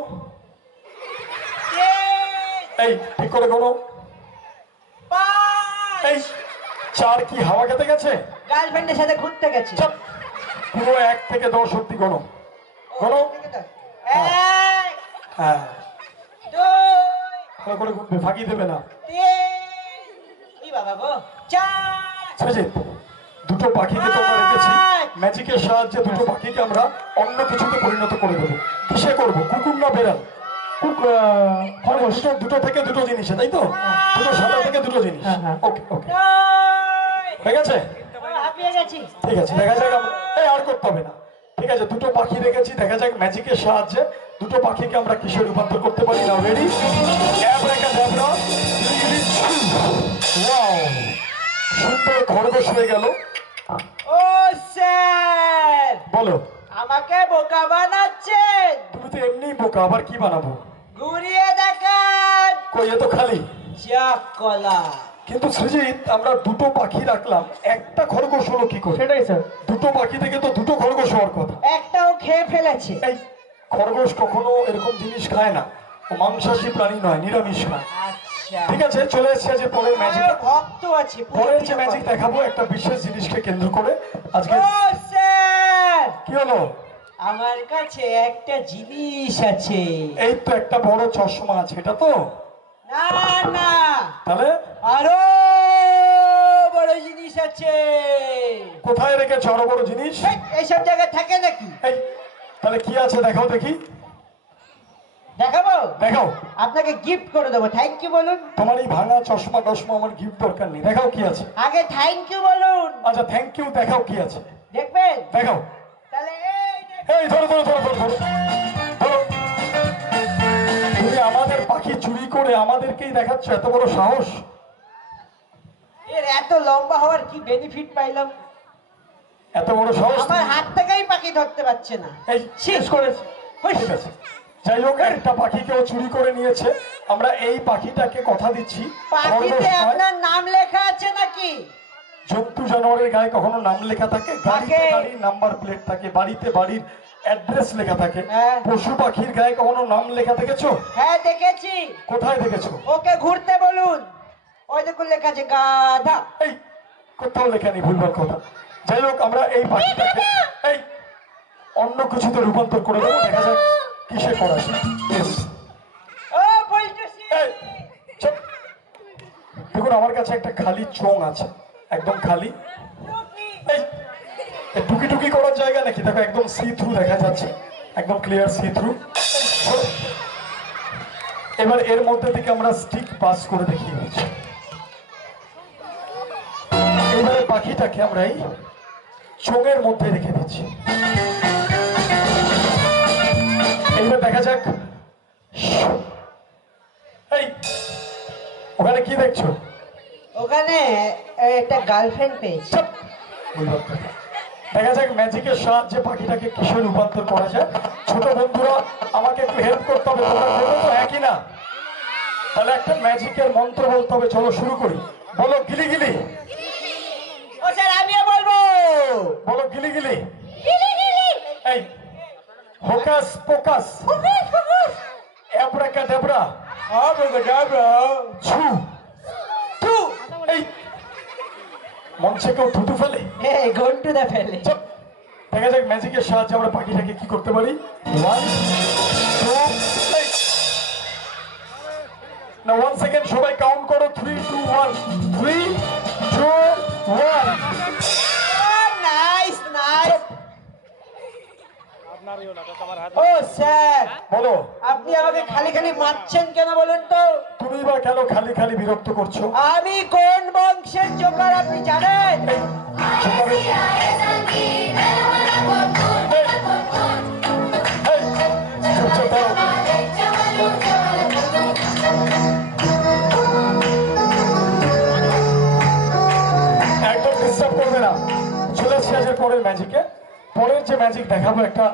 3 এই ঠিক করে গোনো। এই চার কি হাওয়া খেতে গেছে? গার্লফ্রেন্ডের সাথে ঘুরতে গেছে। চুপ। পুরো 1 থেকে 10 অব্দি গণো। গণো। এক, হ্যাঁ, দুই, ভালো করে গুনবে, ফাঁকি দেবে না। তিন, ই বাবা গো, চার। সজিত, দুটো পাখিকে তো আমরা রেখেছি, ম্যাজিকের সাহায্যে দুটো পাখিকে আমরা অন্য কিছুতে পরিণত করে দেবো। কিসে করবো? কুকুর না বেড়াল? দুটো থেকে দুটো জিনিসে, তাই তো? দুটো সাদা থেকে দুটো জিনিস। ওকে ওকে, হয়ে গেছে? হাঁপিয়ে গেছি। ঠিক আছে, দেখা যাক। এই আর করতে হবে না। ঠিক আছে, দুটো পাখি রেখেছি, দেখা যাক ম্যাজিকের সাহায্যে দুটো পাখিকে আমরা কিসে রূপান্তর করতে পারি। না রেডি? সুন্দর খরগোশ হয়ে গেল। ও স্যার, বলো। আমাকে বোকা বানাচ্ছেন। তুমি তো এমনি বোকা, আবার কি বানাবো? ঘুরিয়ে দেখান। কই, এ তো খালি। চাক কলা। কিন্তু সৃজিত, আমরা দুটো পাখি রাখলাম, একটা খরগোশ হলো কি করে? সেটাই স্যার। দুটো পাখি থেকে তো দুটো খরগোশ হওয়ার কথা। একটাও খেয়ে ফেলেছে। এই খরগোশ কখনো এরকম জিনিস খায় না, ও মাংসাশী প্রাণী নয়, নিরামিষ খায়। আচ্ছা, ঠিক আছে, চলে এসেছে যে পরের ম্যাজিক। আমার ভক্ত আছে। পরের যে ম্যাজিক দেখাবো একটা বিশেষ জিনিসকে কেন্দ্র করে আজকে। ও স্যার, কি হলো? আমার কাছে একটা জিনিস আছে। এই তো একটা বড় চশমা আছে, এটা তো? না না, তাহলে আরো বড় জিনিস আছে। কোথায় রেখেছো আরো বড় জিনিস? এইসব জায়গায় থাকে নাকি? এই তাহলে কি আছে দেখাও দেখি। দেখাবো? দেখাও। আপনাকে গিফট করে দেবো। থ্যাংক ইউ বলুন। তোমার এই ভাঙা চশমা টশমা আমার গিফট দরকার নেই, দেখাও কি আছে। আগে থ্যাংক ইউ বলুন। আচ্ছা থ্যাংক ইউ, দেখাও কি আছে। দেখবেন? দেখাও। তাহলে এই দেখুন। এই ধরো ধরো ধরো ধরো ধরো ধরো। তুমি আমাদের পাখি চুরি করে আমাদেরকেই দেখাচ্ছ, এত বড় সাহস? এর এত লম্বা হওয়ার কি বেনিফিট পাইলাম? এত বড় সাহস? আমার হাত থেকেই পাখি ধরতে পারছে না। এই শেষ করেছে। ঠিক আছে, যাই হোক, একটা পাখিকেও চুরি করে নিয়েছে। আমরা এই পাখিটাকে কথা দিচ্ছি, পাখিতে আপনার নাম লেখা আছে নাকি? জন্তু জানোয়ারের গায়ে কখনো নাম লেখা থাকে? গাড়িতে থাকে। গাড়ির নাম্বার প্লেট থাকে, বাড়িতে বাড়ির অ্যাড্রেস লেখা থাকে। হ্যাঁ। পশু পাখির গায়ে কখনো নাম লেখা দেখেছো? হ্যাঁ দেখেছি। কোথায় দেখেছো? ওকে ঘুরতে বলুন, ওই দেখুন লেখা আছে গাধা। এই কোথাও লেখা নেই, ভুলবার কথা। যাই হোক, আমরা এই পাখিটাকে এই অন্য কিছুতে রূপান্তর করে দেবো, দেখা যাক কিসে করা যায়। Yes. ও বলতেছি। এই, চুপ। দেখুন, আমার কাছে একটা খালি চোঙ আছে, একদম খালি। এই এই টুকি টুকি করার জায়গা নাকি? দেখো, একদম সি থ্রু দেখা যাচ্ছে, একদম ক্লিয়ার সি থ্রু। এবার এর মধ্যে থেকে আমরা স্টিক পাস করে দেখিয়ে দিচ্ছি। এবারে পাখিটাকে আমরা এই চোঙের মধ্যে রেখে দিচ্ছি। এইবার দেখা যাক। এই ওখানে কি দেখছো? ওখানে একটা গার্লফ্রেন্ড পেয়েছি। চুপ! বলবার কথা। দেখা যাক ম্যাজিকের সাহায্যে পাখিটাকে কিসে রূপান্তর করা যায়। ছোট বন্ধুরা, আমাকে একটু হেল্প করতে হবে, তোমরা দেবে তো একই না? তাহলে একটা ম্যাজিকের মন্ত্র বলতে হবে। চলো শুরু করি। বলো গিলি গিলি। ও স্যার, আমিও বলবো। বলো গিলি গিলি। এই হোকাস পোকাস, অ্যাব্রাকাডাব্রা, ছু টু। এই মঞ্চে কেউ থুতু ফেলে? এই ঘন্টুদা ফেলে। চুপ! দেখা যাক ম্যাজিকের সাহায্যে আমরা পাখিটাকে কি করতে পারি। 1 2 না 1 সেকেন্ড, সবাই কাউন্ট করো। 3 2 1 3 2 1। Nice nice. ও স্যার, বলো। আপনি আমাকে খালি খালি মারছেন কেন বলুন তো? তুমি বা কেন খালি খালি বিরক্ত করছো? আমি কোন বংশের জোকার আপনি জানেন? চুপচাপ দাঁড়াও। একদম ডিস্টার্ব করবে না। চলে আসছি আজকের পরের ম্যাজিকে। পরের যে ম্যাজিক দেখাবো একটা।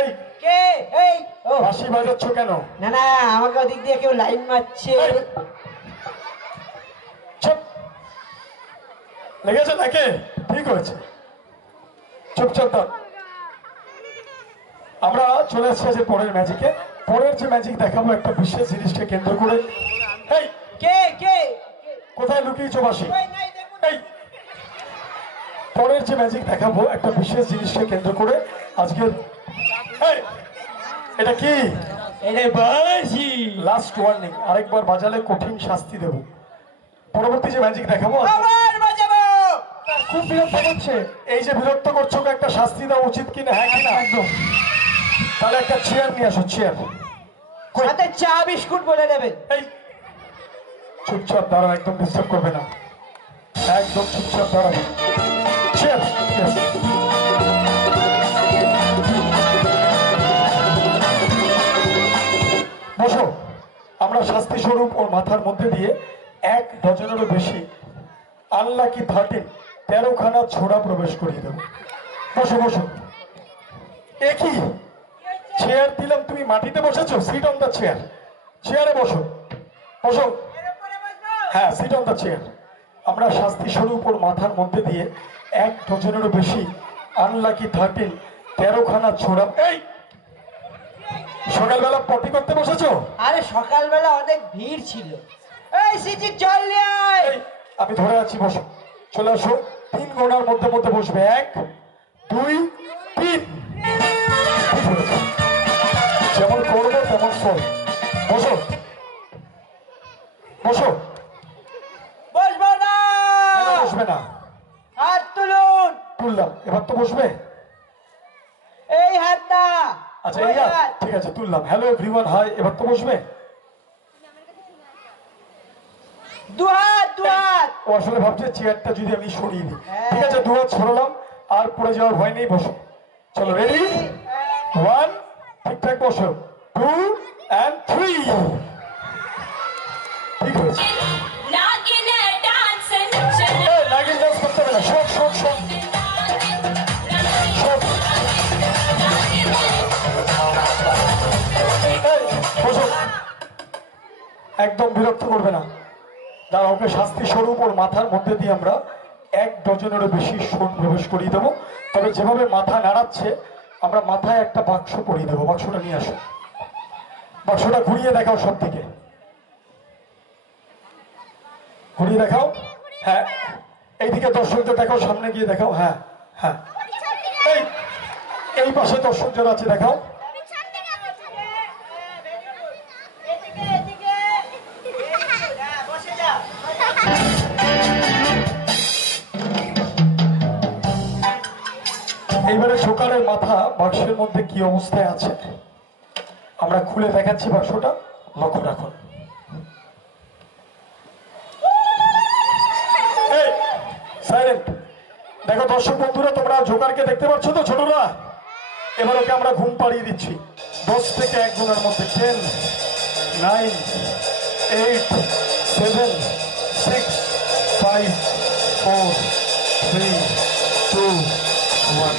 এই কে? এই ও বাঁশি বাজাচ্ছ কেন? না না, আমাকে ওদিক দিয়ে কেউ লাইন মারছে। এই, চুপ! লেগেছে নাকি? ঠিক হয়েছে, চুপচাপ দাও। আমরা চলে আসছি আজকের পরের ম্যাজিকে। পরের যে ম্যাজিক দেখাবো একটা বিশেষ জিনিসকে কেন্দ্র করে। এই কে কে? কোথায় লুকিয়েছো বাসি? এই পরের যে ম্যাজিক দেখাবো একটা বিশেষ জিনিসকে কেন্দ্র করে আজকের এই, এটা কি? লাস্ট ওয়ার্নিং, আরেকবার বাজালে কঠিন শাস্তি দেব। পরবর্তী যে ম্যাজিক দেখাবো আবার বাজাবো। খুব বিরক্ত করছে। এই যে বিরক্ত করছো ওকে একটা শাস্তি দেওয়া উচিত কিনা? হ্যাঁ কিনা? একদম। তাহলে একটা চেয়ার নিয়ে আসো, চেয়ার। সাথে চা বিস্কুট বলে দেবেন। এই চুপচাপ দাঁড়াও, একদম ডিস্টার্ব করবে না, একদম চুপচাপ দাঁড়াও। Chair, yes. বসো। আমরা শাস্তি স্বরূপ ওর মাথার মধ্যে দিয়ে 1 ডজনেরও বেশি আনলাকি 13খানা ছোড়া প্রবেশ করিয়ে দেবো। বসো বসো। একই চেয়ার দিলাম, তুমি মাটিতে বসেছো? সিট অন দ্য চেয়ার, চেয়ারে বসো, বসো। হ্যাঁ, সিট অন দ্য চেয়ার। আমরা শাস্তি স্বরূপ ওর মাথার মধ্যে দিয়ে 1 ডজনেরও বেশি আনলাকি 13খানা ছোড়া। এই সকালবেলা পটি করতে বসেছো? আরে সকালবেলা অনেক ভিড় ছিল। এই সিজি চল নিয়ে আয়। এই, আমি ধরে আছি, বসো, চলে আসো। 3 গোনার মধ্যে মধ্যে বসবে। 1 2 3। যেমন করবো তেমন ফল। বসো বসো। বসবো না। কেন বসবে না? হাত তুলুন। তুললাম, এবার তো বসবে। এই হাতটা। আচ্ছা, ওই এই হাত, হাত। ঠিক আছে, তুললাম। হ্যালো এভরিওয়ান, হাই, এবার তো বসবে। দু হাত দু হাত। ও আসলে ভাবছে চেয়ারটা যদি আমি সরিয়ে দিই। হ্যাঁ। ঠিক আছে, 2 হাত সরালাম, আর পড়ে যাওয়ার ভয় নেই। বসো, চলো, রেডি? 1, ঠিকঠাক বসো। 2 and 3। ঠিক হয়েছে। এই, নাগিন ডান্স করতে হবে না, শোক শোক শোক শোক। এই, বসো। একদম বিরক্ত করবে না। দাঁড়া, ওকে শাস্তি স্বরূপ ওর মাথার মধ্যে দিয়ে আমরা 1 ডজনেরও বেশি সোট প্রবেশ করিয়ে দেবো। তবে যেভাবে মাথা নাড়াচ্ছে, আমরা মাথায় একটা বাক্স পরিয়ে দেবো। বাক্সটা নিয়ে আসো, বাক্সটা ঘুরিয়ে দেখাও, সব দিকে ঘুরিয়ে দেখাও। হ্যাঁ, এইদিকে দর্শকদের দেখাও, সামনে গিয়ে দেখাও। হ্যাঁ হ্যাঁ, এই এই পাশে দর্শক যারা আছে দেখাও। এইবারে সকালের মাথা বাক্সের মধ্যে কি অবস্থায় আছে আমরা খুলে দেখাচ্ছি। বাক্সটা লক্ষ্য রাখুন। সাইলেন্ট। দেখো দর্শক বন্ধুরা, তোমরা জোকারকে দেখতে পাচ্ছ তো ছোটরা? এবার ওকে আমরা ঘুম পাড়িয়ে দিচ্ছি। 10 থেকে 1 গুণের মধ্যে 10 9 8 7 6 5 4 3 2 1।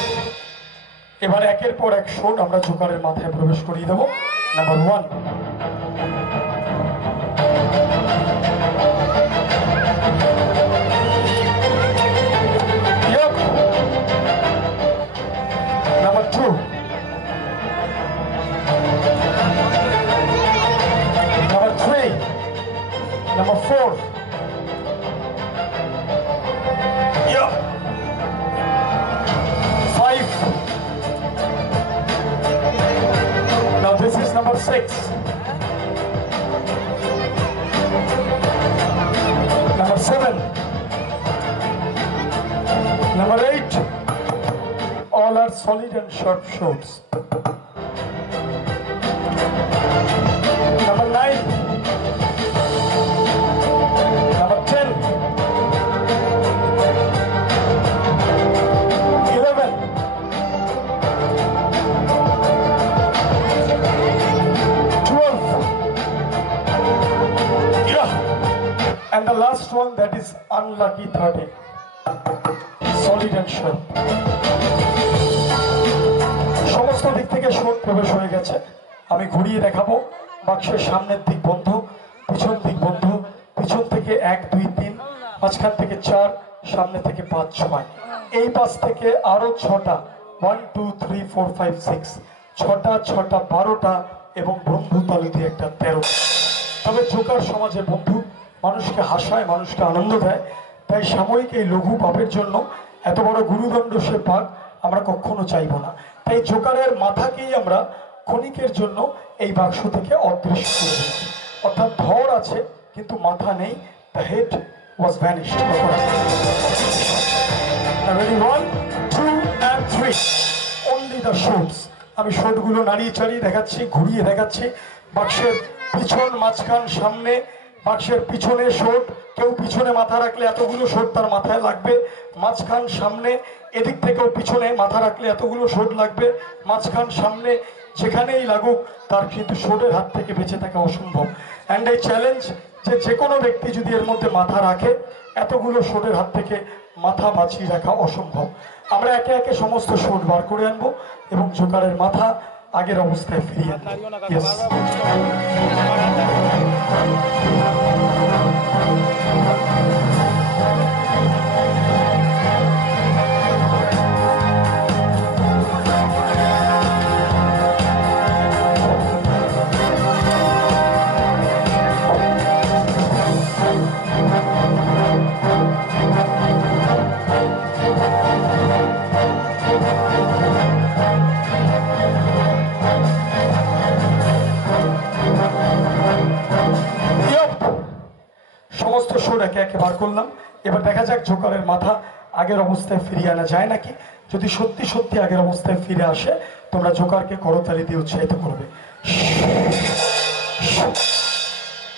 এবার একের পর এক শট আমরা জোকারের মাথায় প্রবেশ করিয়ে দেবো। Number 1, number 2, number 3, number 4, yeah, 5. Now this is number 6. Number 7. Number 8. All are solid and sharp shots. Number 9. Number 10. 11. 12. Yeah. And the last one, that is unlucky 13. Solid and sharp. সমস্ত দিক থেকে শোট প্রবেশ হয়ে গেছে। আমি ঘুরিয়ে দেখাবো। বাক্সের সামনের দিক বন্ধ, পিছন দিক বন্ধ। পিছন থেকে 1 2 3, মাঝখান থেকে 4, সামনে থেকে 5 6। এই পাশ থেকে আরো 6টা, 1 2 3 4 5 6, 6টা 12টা এবং বন্ধু তালু দিয়ে একটা 13। তবে জোকার সমাজের বন্ধু মানুষকে হাসায়, মানুষকে আনন্দ দেয়। তাই সাময়িক এই লঘু পাপের জন্য এত বড় গুরুদণ্ড সে পাক আমরা কখনো চাইব না। তাই জোকারের মাথাকেই আমরা ক্ষণিকের জন্য এই বাক্স থেকে অদৃশ্য করে দিয়েছি। অর্থাৎ ধর আছে কিন্তু মাথা নেই। The head was vanished. Ready, 1, 2 and 3. Only the shots. আমি শটগুলো নাড়িয়ে চাড়িয়ে দেখাচ্ছি, ঘুরিয়ে দেখাচ্ছি। বাক্সের পিছন, মাঝখান, সামনে। বাক্সের পিছনে শট, কেউ পিছনে মাথা রাখলে এতগুলো শট তার মাথায় লাগবে। মাঝখান, সামনে, এদিক থেকেও পিছনে মাথা রাখলে এতগুলো শট লাগবে। মাঝখান, সামনে, যেখানেই লাগুক তার কিন্তু শটের হাত থেকে বেঁচে থাকা অসম্ভব। অ্যান্ড এই চ্যালেঞ্জ যে কোনো ব্যক্তি যদি এর মধ্যে মাথা রাখে, এতগুলো শটের হাত থেকে মাথা বাঁচিয়ে রাখা অসম্ভব। আমরা একে একে সমস্ত শট বার করে আনবো এবং জোকারের মাথা আগের অবস্থায় ফিরিয়ে আনবো। Yes. সমস্ত শোট একে একে বার করলাম। এবার দেখা যাক জোকারের মাথা আগের অবস্থায় ফিরিয়ে আনা যায় নাকি। যদি সত্যি সত্যি আগের অবস্থায় ফিরে আসে, তোমরা জোকারকে করতালি দিয়ে উৎসাহিত করবে।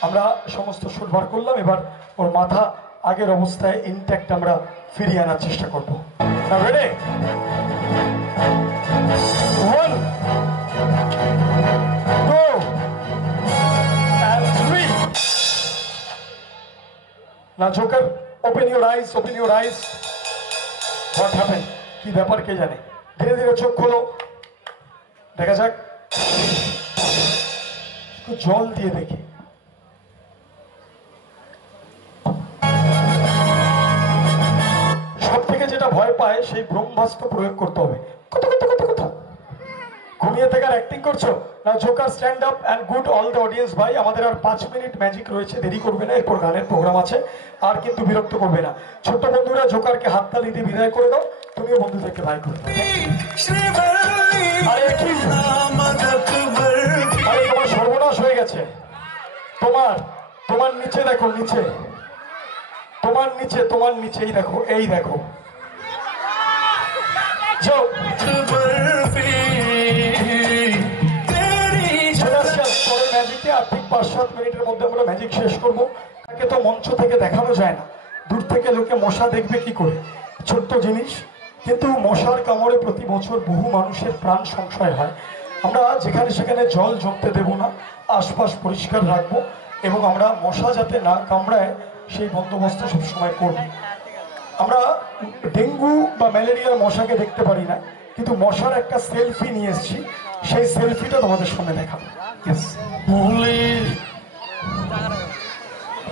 আমরা সমস্ত শোট বার করলাম। এবার ওর মাথা আগের অবস্থায় ইনট্যাক্ট আমরা ফিরিয়ে আনার চেষ্টা করবো। Ready, 1, 2 and 3. Now Joker, open your eyes, open your eyes. What happened? কি ব্যাপার কে জানে। ধীরে ধীরে চোখ খোলো, দেখা যাক। একটু জল দিয়ে দেখি। সব থেকে যেটা ভয় পায় সেই ব্রহ্মাস্ত্র প্রয়োগ করতে হবে। কত কত কত কত ঘুমিয়ে থাকার অ্যাক্টিং করছো না। Joker stand up and good all the audience ভাই। আমাদের আর 5 মিনিট ম্যাজিক রয়েছে, দেরি করবে না। এরপর গানের প্রোগ্রাম আছে, আর কিন্তু বিরক্ত করবে না। ছোট্ট বন্ধুরা জোকারকে হাততালি দিয়ে বিদায় করে দাও। তুমিও বন্ধুদেরকে ভাই করে দাও। আরে কি, আরে তোমার সর্বনাশ হয়ে গেছে। তোমার নিচে দেখো, নিচে তোমার নিচে, তোমার নিচেই দেখো, এই দেখো। যাও ম্যাজিকে আর ঠিক 5-7 মিনিটের মধ্যে আমরা ম্যাজিক শেষ করবো। তাকে তো মঞ্চ থেকে দেখানো যায় না, দূর থেকে লোকে মশা দেখবে কি করে, ছোট্ট জিনিস। কিন্তু মশার কামড়ে প্রতি বছর বহু মানুষের প্রাণ সংশয় হয়। আমরা যেখানে সেখানে জল জমতে দেব না, আশপাশ পরিষ্কার রাখবো এবং আমরা মশা যাতে না কামড়ায় সেই বন্দোবস্ত সবসময় করব। আমরা ডেঙ্গু বা ম্যালেরিয়ার মশাকে দেখতে পারি না, কিন্তু মশার একটা সেলফি নিয়ে এসেছি, সেই সেলফিটা তোমাদের সামনে দেখাবো।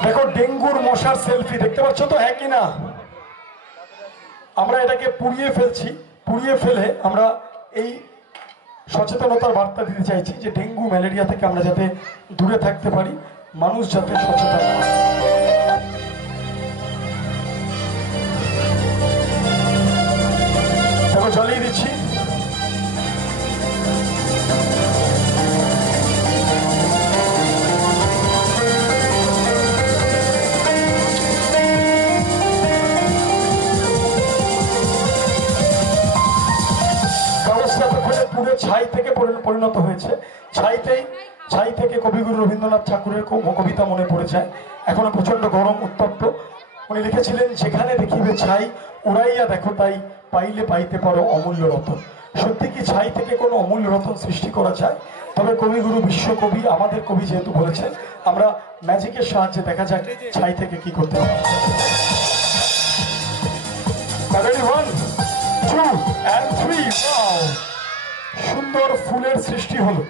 দেখো ডেঙ্গুর মশার সেলফি দেখতে পাচ্ছ তো, হ্যাঁ কি না? আমরা এটাকে পুড়িয়ে ফেলছি, পুড়িয়ে ফেলে আমরা এই সচেতনতার বার্তা দিতে চাইছি যে ডেঙ্গু ম্যালেরিয়া থেকে আমরা যাতে দূরে থাকতে পারি, মানুষ যাতে সচেতন হয়। দেখো জ্বালিয়ে দিচ্ছি। পুরো ছাই থেকে পরিণত হয়েছে। ছাই থেকে কবিগুরু রবীন্দ্রনাথ ঠাকুরের কবিতা মনে পড়ে যায়। এখনো প্রচন্ড গরম, উত্তপ্ত। উনি লিখেছিলেন, যেখানে দেখিবে ছাই উড়াইয়া দেখো তাই, পাইলে পাইতে পারো অমূল্য রতন। সত্যি কি ছাই থেকে কোনো অমূল্য রতন সৃষ্টি করা যায়? তবে কবিগুরু বিশ্বকবি, আমাদের কবি যেহেতু বলেছেন, আমরা ম্যাজিকের সাহায্যে দেখা যাক ছাই থেকে কি করতে হবে। 1, 2 and 3. সুন্দর ফুলের সৃষ্টি হলো।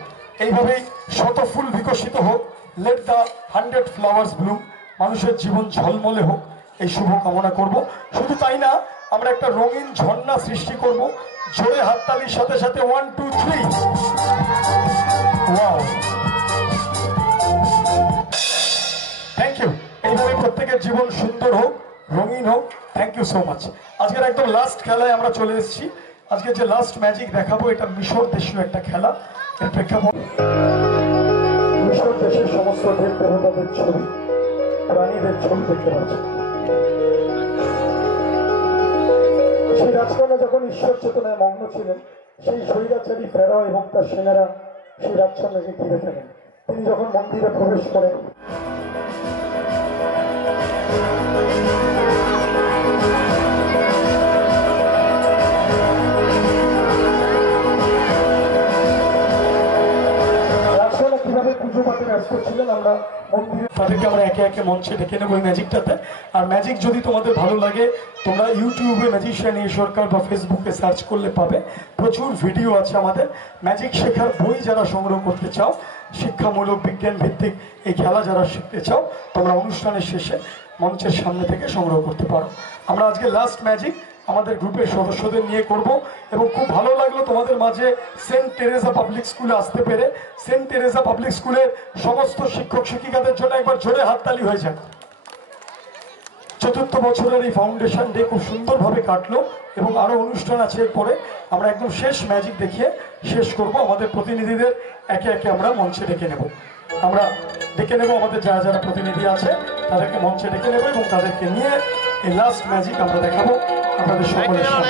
এইভাবেই শত ফুল বিকশিত হোক। Let the 100 flowers Bloom. মানুষের জীবন ঝলমলে হোক, এই শুভ কামনা করব। শুধু তাই না, আমরা একটা রঙিন ঝর্ণা সৃষ্টি করব। জোরে হাততালির সাথে সাথে 1, 2, 3। Wow, thank you. এইভাবে জীবন সুন্দর হোক, রঙিন হোক। Thank you so much. আজকের একদম লাস্ট খেলায় আমরা চলে এসেছি। আজকে যে লাস্ট ম্যাজিক দেখাবো এটা মিশর দেশীয় একটা খেলা। এর প্রেক্ষাপট মিশর দেশের সমস্ত দেব দেবতাদের ছবি, প্রাণীদের ছবি দেখতে পাচ্ছি। সেই রাজকন্যা যখন ঈশ্বর চেতনায় মগ্ন ছিলেন, সেই স্বৈরাচারী ফেরাও এবং তার সেনারা সেই রাজকন্যাকে ঘিরে ফেলেন। তিনি যখন মন্দিরে প্রবেশ করেন, কিভাবে পুজো পাঠে ব্যস্ত ছিলেন আমরা মন্দিরে, তাদেরকে আমরা একে একে মঞ্চে ডেকে নেবো এই ম্যাজিকটাতে। আর ম্যাজিক যদি তোমাদের ভালো লাগে, তোমরা ইউটিউবে ম্যাজিশিয়ান এ সরকার বা ফেসবুকে সার্চ করলে পাবে। প্রচুর ভিডিও আছে আমাদের। ম্যাজিক শেখার বই যারা সংগ্রহ করতে চাও, শিক্ষামূলক বিজ্ঞান ভিত্তিক এই খেলা যারা শিখতে চাও, তোমরা অনুষ্ঠানের শেষে মঞ্চের সামনে থেকে সংগ্রহ করতে পারো। আমরা আজকে লাস্ট ম্যাজিক আমাদের গ্রুপের সদস্যদের নিয়ে করব এবং খুব ভালো লাগলো তোমাদের মাঝে সেন্ট টেরেসা পাবলিক স্কুলে আসতে পেরে। সেন্ট টেরেসা পাবলিক স্কুলের সমস্ত শিক্ষক শিক্ষিকাদের জন্য একবার জোরে হাততালি হয়ে যাক। চতুর্থ বছরের এই ফাউন্ডেশন ডে খুব সুন্দরভাবে কাটলো এবং আরো অনুষ্ঠান আছে। এরপরে আমরা একদম শেষ ম্যাজিক দেখিয়ে শেষ করব। আমাদের প্রতিনিধিদের একে একে আমরা মঞ্চে ডেকে নেব। আমরা ডেকে নেব আমাদের যারা যারা প্রতিনিধি আছে তাদেরকে মঞ্চে ডেকে নেব এবং তাদেরকে নিয়ে এই লাস্ট ম্যাজিক আমরা দেখাবো আপনাদের সকলের সামনে।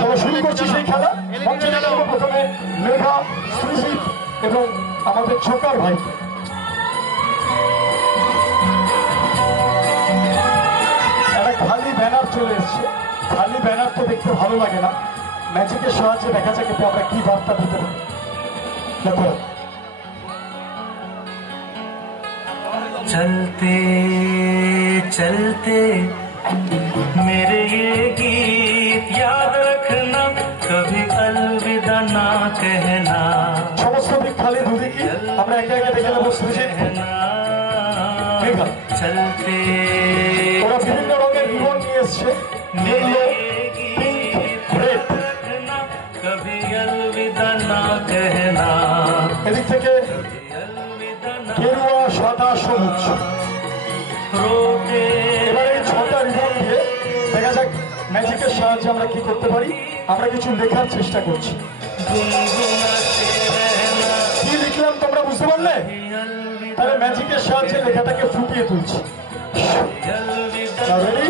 চলো শুরু করছি সেই খেলা। মঞ্চে ডেকে নেব প্রথমে মেঘা, সৃজিত এবং আমাদের ছোকার ভাই। একটা খালি ব্যানার চলে এসছে। খালি ব্যানার তো দেখতে ভালো লাগে না। ম্যাজিকের সাহায্যে দেখা যাক এতে আমরা কি বার্তা দিতে পারি। দেখো, चलते चलते मेरे ये गीत याद रखना, कभी अलविदा ना कहना। সমস্ত দিক খালি দুদিকে আমরা একে একে দেখে নেবো। সৃজিত, মেঘা, चलते ওরা বিভিন্ন রঙের রিবন নিয়ে এসছে। मेरे ये गीत याद रखना, कभी अलविदा ना कहना। এদিক থেকে अलविदा ना গেরুয়া, সাদা, সবুজ। रोके এবারে এই 6টা রিবন দিয়ে দেখা যাক ম্যাজিকের সাহায্যে আমরা কি করতে পারি। আমরা কিছু লেখার চেষ্টা করছি। गुनगुनाते रहना, কি লিখলাম তোমরা বুঝতে পারলে? তাহলে ম্যাজিকের সাহায্যে লেখাটাকে ফুটিয়ে তুলছি। अलविदा রেডি?